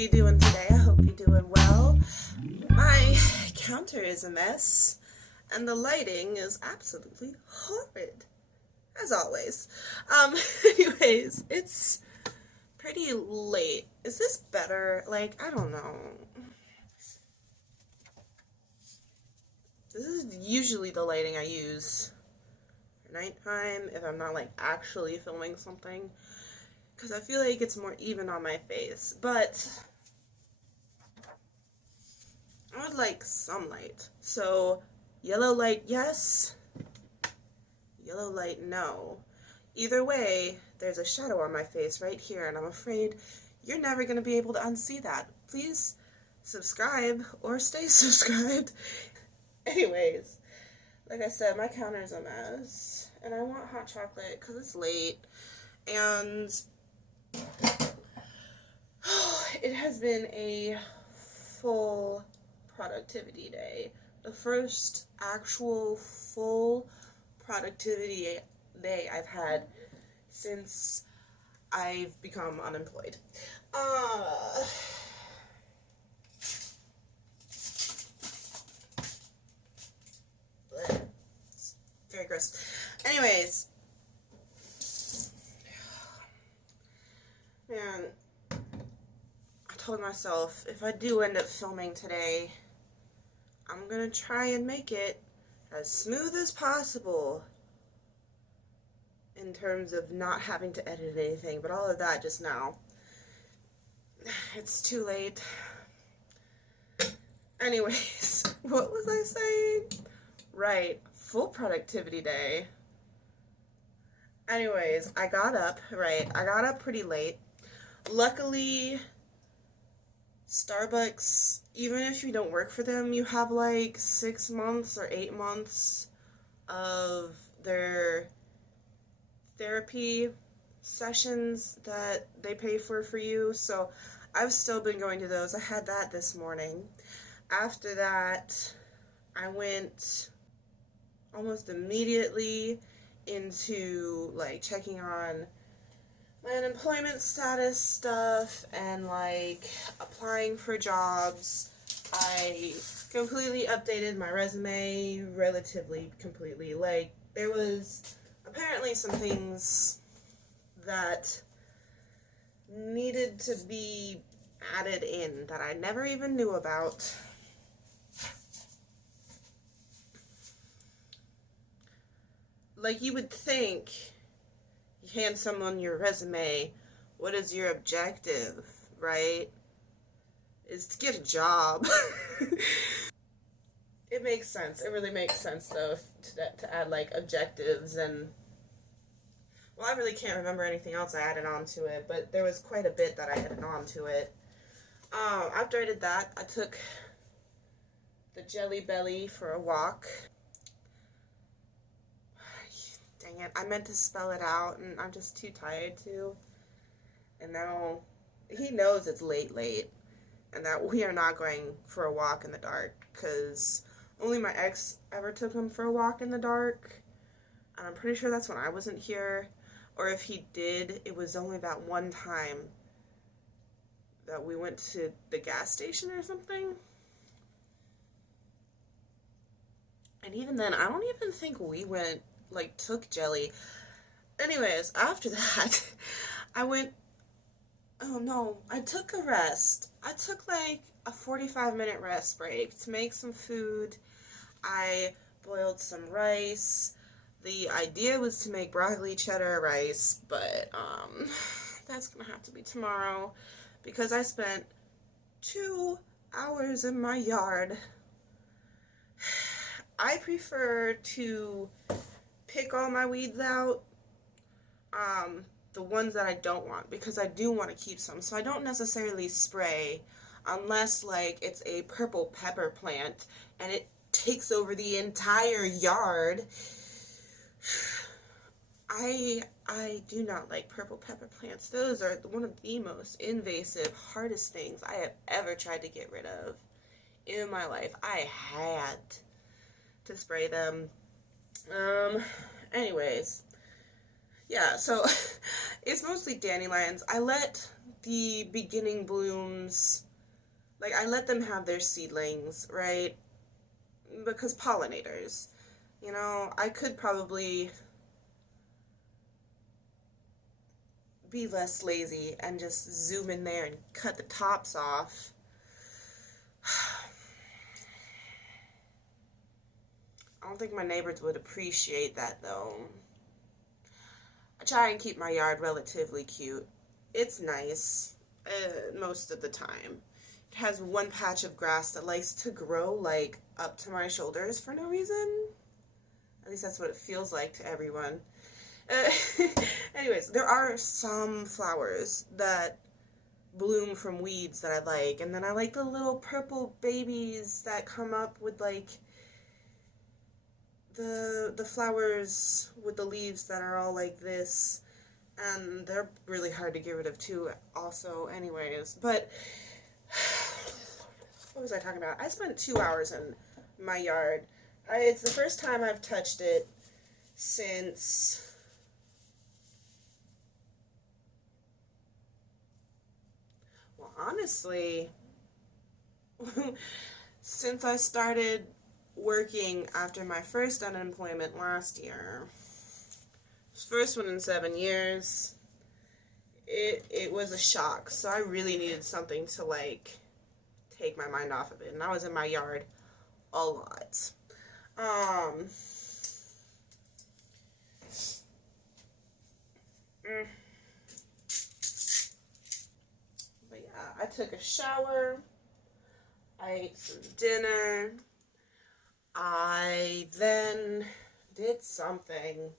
you doing today? I hope you're doing well. My counter is a mess, and the lighting is absolutely horrid, as always. Anyways, it's pretty late. Is this better? Like, I don't know. This is usually the lighting I use for nighttime if I'm not, like, actually filming something, because I feel like it's more even on my face, but I would like some light. So, yellow light, yes. Yellow light, no. Either way, there's a shadow on my face right here, and I'm afraid you're never going to be able to unsee that. Please subscribe or stay subscribed. Anyways, like I said, my counter's a mess, and I want hot chocolate because it's late, and it has been a full productivity day. The first actual full productivity day I've had since I've become unemployed. It's very gross. Anyways, man, I told myself if I do end up filming today, I'm gonna try and make it as smooth as possible in terms of not having to edit anything, but all of that just now. It's too late. Anyways, what was I saying? Right, full productivity day. Anyways, I got up pretty late. Luckily, Starbucks, even if you don't work for them, you have like 6 months or 8 months of their therapy sessions that they pay for you. So I've still been going to those. I had that this morning. After that, I went almost immediately into like checking on my unemployment status stuff and like applying for jobs. I completely updated my resume, relatively completely. Like, there was apparently some things that needed to be added in that I never even knew about. Like, you would think, you hand someone your resume, what is your objective, right? Is to get a job. It makes sense. It really makes sense, though, to add, like, objectives and... Well, I really can't remember anything else I added on to it, but there was quite a bit that I added on to it. After I did that, I took the Jelly Belly for a walk. Dang it, I meant to spell it out, and I'm just too tired to. And now, he knows it's late, and that we are not going for a walk in the dark, because only my ex ever took him for a walk in the dark, and I'm pretty sure that's when I wasn't here, or if he did, it was only that one time that we went to the gas station or something. And even then, I don't even think we went, like, took Jelly. Anyways, after that, I took a rest. I took, like, a 45-minute rest break to make some food. I boiled some rice. The idea was to make broccoli cheddar rice, but, that's gonna have to be tomorrow, because I spent 2 hours in my yard. I prefer to pick all my weeds out, the ones that I don't want, because I do want to keep some, so I don't necessarily spray unless, like, it's a purple pepper plant and it takes over the entire yard. I do not like purple pepper plants. Those are one of the most invasive, hardest things I have ever tried to get rid of in my life. I had to spray them. Anyways, yeah, so it's mostly dandelions. I let the beginning blooms, like I let them have their seedlings, right? Because pollinators, you know, I could probably be less lazy and just zoom in there and cut the tops off. I don't think my neighbors would appreciate that though. I try and keep my yard relatively cute. It's nice most of the time. It has one patch of grass that likes to grow like up to my shoulders for no reason. At least that's what it feels like to everyone. Uh, Anyways, there are some flowers that bloom from weeds that I like, and then I like the little purple babies that come up with like the flowers with the leaves that are all like this, and they're really hard to get rid of too also anyways. But what was I talking about? I spent 2 hours in my yard. It's the first time I've touched it since, well, honestly, since I started working after my first unemployment last year. First one in 7 years. It was a shock. So I really needed something to like take my mind off of it. And I was in my yard a lot. But yeah, I took a shower. I ate some dinner. I then did something.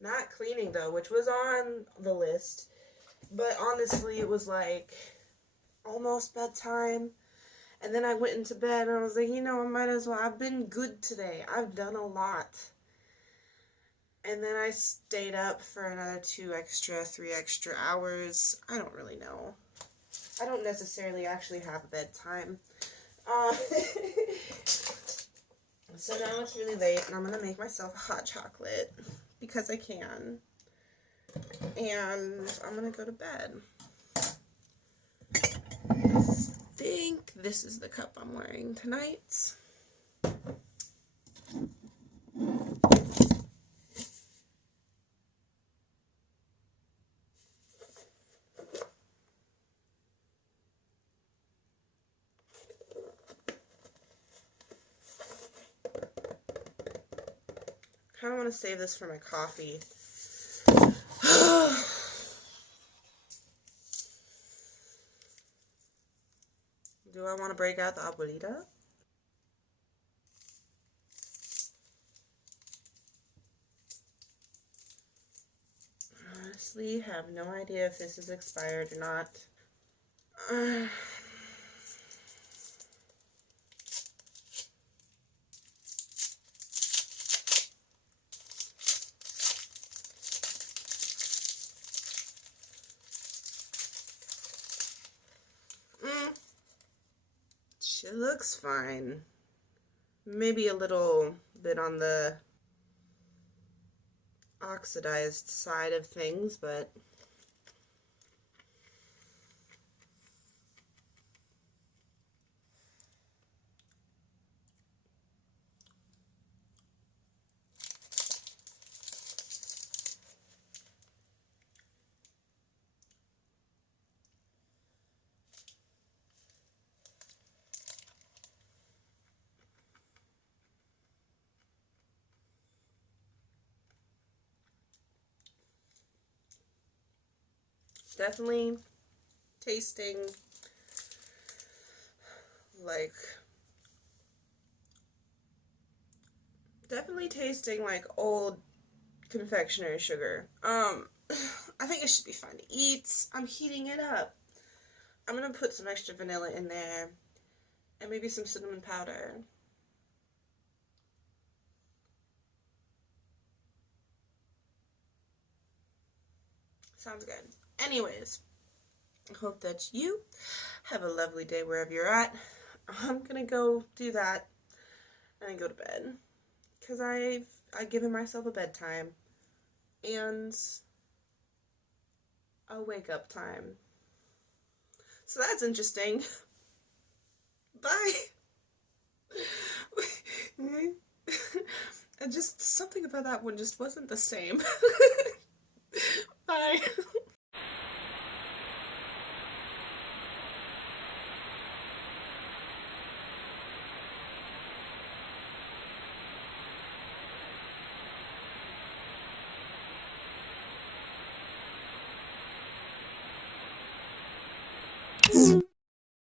Not cleaning though, which was on the list. But honestly, it was like almost bedtime. And then I went into bed and I was like, you know, I might as well. I've been good today. I've done a lot. And then I stayed up for another 3 extra hours. I don't really know. I don't necessarily actually have a bedtime. So now it's really late and I'm going to make myself a hot chocolate because I can. And I'm going to go to bed. I think this is the cup I'm wearing tonight. I kind of want to save this for my coffee. Do I want to break out the abuelita? Honestly, have no idea if this is expired or not. She looks fine. Maybe a little bit on the oxidized side of things, but definitely tasting like old confectionery sugar. I think it should be fun to eat. I'm heating it up. I'm gonna put some extra vanilla in there and maybe some cinnamon powder. Sounds good. Anyways, I hope that you have a lovely day wherever you're at. I'm gonna go do that and go to bed because I've given myself a bedtime and a wake up time. So that's interesting. Bye. And just something about that one just wasn't the same. Bye.